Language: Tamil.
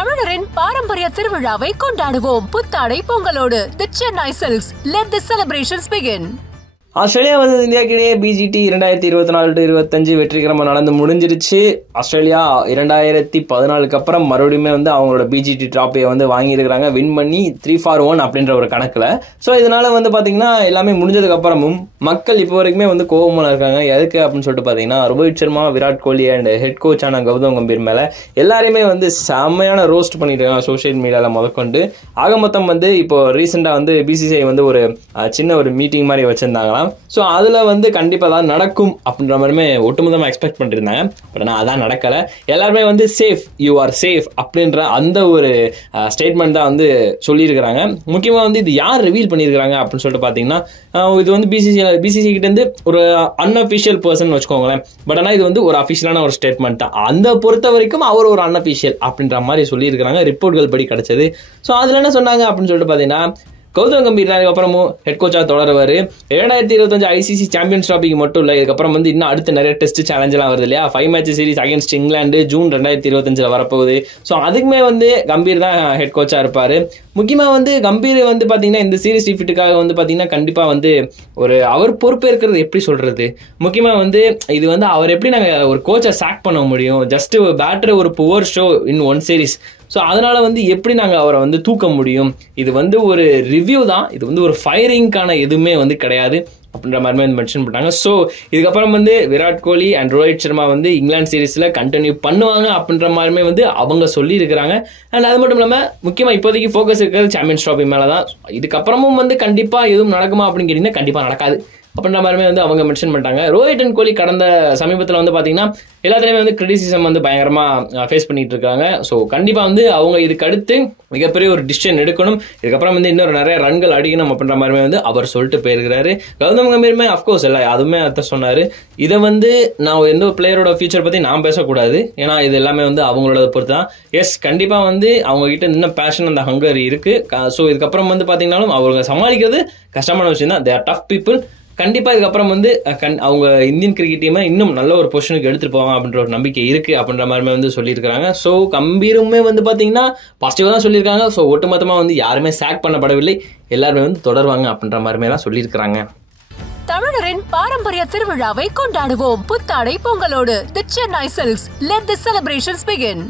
தமிழரின் பாரம்பரிய திருவிழாவை கொண்டாடுவோம். புத்தாடை பொங்கலோடு the Chennai silks. Let the celebrations begin. Australia வந்து இந்தியாவுக்கு இடையே பிஜிடி 2024-25 வெற்றிகரமாக நடந்து முடிஞ்சிருச்சு. ஆஸ்திரேலியா 2014 அப்புறம் மறுபடியும் வந்து அவங்களோட பிஜிடி டிராஃபியை வந்து வாங்கியிருக்கிறாங்க, வின் பண்ணி 3-1 அப்படின்ற ஒரு கணக்கில். ஸோ இதனால வந்து பார்த்தீங்கன்னா எல்லாமே முடிஞ்சதுக்கு அப்புறமும் மக்கள் இப்போ வரைக்குமே வந்து கோபமாக இருக்காங்க. எதுக்கு அப்படின்னு சொல்லிட்டு பார்த்தீங்கன்னா, ரோஹித் சர்மா, விராட் கோலி அண்ட் ஹெட் கோச்சான கௌதம் கம்பீர் மேலே எல்லாரையுமே வந்து செம்மையான ரோஸ்ட் பண்ணிட்டு இருக்காங்க சோஷியல் மீடியாவில் முதற்கொண்டு. ஆக மொத்தம் வந்து இப்போ ரீசெண்டாக வந்து பிசிசிஐ வந்து ஒரு சின்ன ஒரு மீட்டிங் மாதிரி வச்சிருந்தாங்க. ஸோ அதில் வந்து கண்டிப்பாக தான் நடக்கும் அப்படின்ற மாதிரியுமே ஒட்டுமொத்தமாக எக்ஸ்பெக்ட் பண்ணிருந்தாங்க. பட் ஆனால் அதான் நடக்கலை. எல்லாருமே வந்து சேஃப், யூ ஆர் சேஃப் அப்படின்ற அந்த ஒரு ஸ்டேட்மெண்ட் தான் வந்து சொல்லியிருக்கிறாங்க. முக்கியமாக வந்து இது யார் ரிவீல் பண்ணியிருக்கிறாங்க அப்படின்னு சொல்லிட்டு பார்த்தீங்கன்னா, இது வந்து பிசிசி கிட்ட இருந்து ஒரு அன்அஃபிஷியல் பர்சன் வச்சுக்கோங்களேன். பட் ஆனால் இது வந்து ஒரு அஃபிஷியலான ஒரு ஸ்டேட்மெண்ட் தான். அந்த பொறுத்த வரைக்கும் அவர் ஒரு அன்அஃபிஷியல் அப்படின்ற மாதிரி சொல்லியிருக்கிறாங்க, ரிப்போர்ட்கள் படி கிடைச்சது. ஸோ அதில் என்ன சொன்னாங்க அப்படின்னு சொல்லிட்டு பார்த்தீங்கன்னா, கௌதம் கம்பீர் அதுக்கப்புறமும் ஹெட் கோச்சா தொடருவாரு. 2025 ஐசிசி சாம்பியன்ஸ் டிராபிக்கு மட்டும் இல்லை, இதுக்கப்புறம் வந்து இன்னும் அடுத்த நிறைய டெஸ்ட் சேலஞ்செல்லாம் வருது இல்லையா. 5 match series against England June 2025 வரப்போகுது. ஸோ அதுக்குமே வந்து கம்பீர் தான் ஹெட் கோச்சா இருப்பாரு. முக்கியமாக வந்து கம்பீர் வந்து பார்த்தீங்கன்னா இந்த சீரிஸ் டிஃபிட்டுக்காக வந்து பார்த்தீங்கன்னா கண்டிப்பாக வந்து ஒரு அவர் பொறுப்பேற்கிறது எப்படி சொல்றது. முக்கியமாக வந்து இது வந்து அவர் எப்படி நாங்கள் ஒரு கோச்சை சாக் பண்ண முடியும், ஜஸ்ட் பேட்டர் ஒரு poor show in one series. So அதனால வந்து எப்படி நாங்கள் அவரை வந்து தூக்க முடியும். இது வந்து ஒரு ரிவ்யூ தான், இது வந்து ஒரு ஃபயரிங்கான எதுவுமே வந்து கிடையாது அப்படின்ற மாதிரி வந்து மென்ஷன் பண்ணாங்க. ஸோ இதுக்கப்புறம் வந்து விராட் கோலி அண்ட் ரோஹித் சர்மா வந்து இங்கிலாந்து சீரீஸில் கண்டினியூ பண்ணுவாங்க அப்படின்ற மாதிரிமே வந்து அவங்க சொல்லியிருக்கிறாங்க. அண்ட் அது மட்டும் இல்லாமல் முக்கியமாக இப்போதைக்கு ஃபோக்கஸ் இருக்கிறது சாம்பியன்ஸ் ட்ராஃபி மேலே தான். இதுக்கப்புறமும் வந்து கண்டிப்பாக எதுவும் நடக்குமா அப்படின்னு கேட்டிங்கன்னா கண்டிப்பாக நடக்காது அப்படின்ற மாதிரிமே வந்து அவங்க மென்ஷன் பண்ணிட்டாங்க. ரோஹித் அண்ட் கோலி கடந்த சமீபத்தில் வந்து பார்த்தீங்கன்னா எல்லாத்துலேயுமே வந்து கிரிட்டிசிசம் வந்து பயங்கரமாக ஃபேஸ் பண்ணிட்டு இருக்காங்க. ஸோ கண்டிப்பாக வந்து அவங்க இதுக்கு அடுத்து மிகப்பெரிய ஒரு டிசிஷன் எடுக்கணும், இதுக்கப்புறம் வந்து இன்னொரு நிறைய ரன்கள் அடிக்கணும் அப்படின்ற மாதிரிமே வந்து அவர் சொல்லிட்டு போயிருக்கிறாரு. கௌதம் கம்பீருமே அஃப்கோர்ஸ் இல்லை அதுவுமே அதை சொன்னார். இதை வந்து நான் எந்த ஒரு பிளேயரோட ஃபியூச்சர் பற்றி நான் பேசக்கூடாது, ஏன்னா இது எல்லாமே வந்து அவங்களோட பொறுத்து தான். எஸ் கண்டிப்பாக வந்து அவங்க கிட்ட இன்னும் பேஷன் அந்த ஹங்கர் இருக்கு. ஸோ இதுக்கப்புறம் வந்து பார்த்தீங்கன்னாலும் அவங்க சமாளிக்கிறது கஷ்டமான விஷயம் தான். They are tough people. கண்டிப்பாக இதுக்கப்புறம் வந்து அவங்க இந்தியன் கிரிக்கெட் டீமை இன்னும் நல்ல ஒரு பொசிஷனுக்கு எடுத்துட்டு போவாங்க அப்படின்ற ஒரு நம்பிக்கை இருக்கு அப்படின்ற மாதிரி வந்து சொல்லியிருக்காங்க. ஸோ கம்பீருமே வந்து பார்த்தீங்கன்னா பாசிட்டிவாக தான் சொல்லியிருக்காங்க. ஸோ ஒட்டுமொத்தமாக வந்து யாருமே சாக் பண்ணப்படவில்லை, எல்லாருமே வந்து தொடருவாங்க அப்படின்ற மாதிரி தான் சொல்லியிருக்கிறாங்க. தமிழரின் பாரம்பரிய திருவிழாவை கொண்டாடுவோம். புத்தாடை பொங்கலோடு the Chennai silks. Let the celebrations begin.